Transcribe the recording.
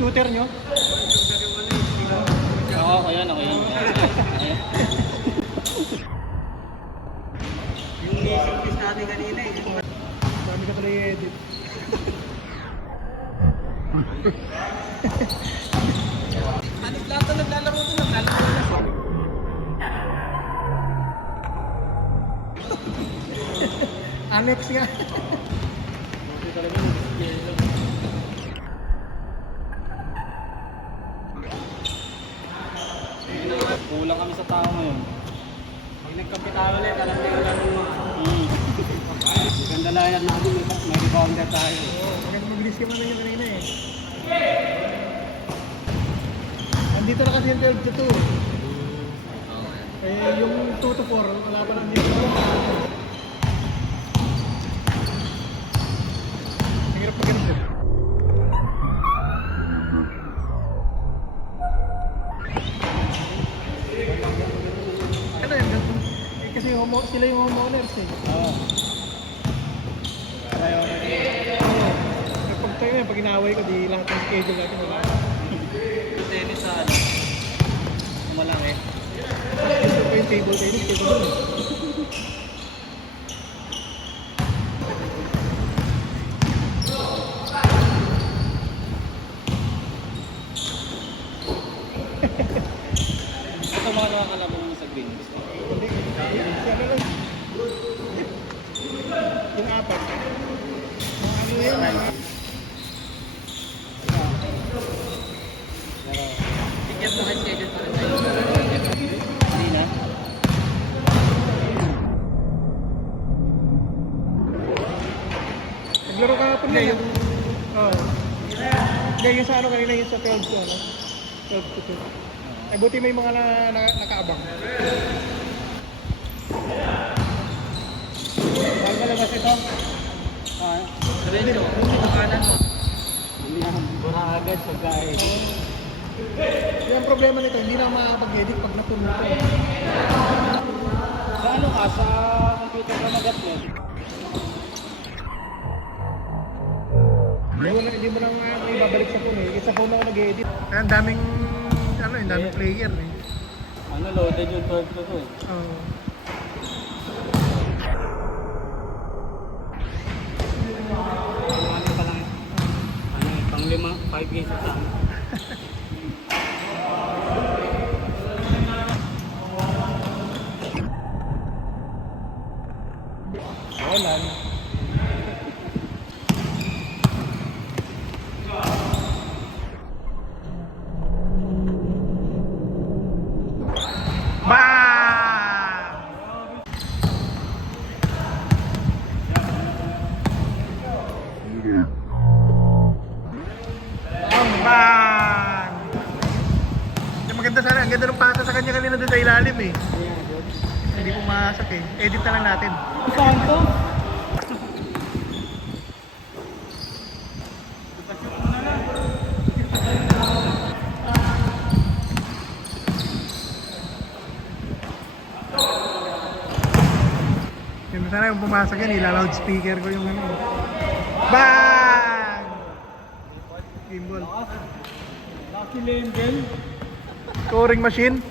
shooter nyo? Oo, okay yan. Yung nising natin kanina eh. Marami ka tuloy i-edit. Lahat na naglalaro doon, naglalaro na. Annex nga. Kulang kami sa tao ngayon. Pag nagkapitalo ulit, alam niyo yung laro mo. Ganda lang yan natin, may rebounder tayo. Oo, maganda mabilis ka man lang yung kanina eh. Andito na kasi yung 12 to 2. Eh, yung 2 to 4, wala pa lang dito. Ang hirap pa ganun. Ano yun? Eh, kasi sila yung homeowners eh. Oo. Pag tayo yan, pag inaway ko, di lahat ng schedule natin wala. Tennis sa ano? Malaki. Ito pa yung table tennis, table doon. Ito mga nakakalabo mo sa green. Gusto ko. Hindi, ano lang. Yung apat. Yung ano yun, Bigyan mo schedule pa rin tayo. Hindi na. naglaro ka hapon na yung... Oo. Hindi, yung sa ano kanina, yung sa 12 to, ano? 12 to 2. Ay, buti may mga nakaabang. Bago malabas ito. Diretso, sa kanan mo. Hindi na. Baka agad pagkain. Yung ang problema nito, hindi na makakapag-edit pag napuno ko. Sa ano ka? Sa computer ka mag-upload? Hindi mo lang ibabalik sa phone eh. Sa phone ako nag-edit. Ang daming, ano, yung daming player eh. Ano, loaded yung 12 to 2 eh. Oo. Ano pa lang eh. Ano eh, pang 5 games at lang. Walan. Bang! Maganda sana, ang ganda ng pasa sa kanya kanina doon sa ilalim eh. Hindi pumasok eh. Edit na lang natin. Saan to? Yun, sana yung pumasok yan, ila-loudspeaker ko yung ano. Bang! Gimbal. Lucky Lendel. Scoring machine.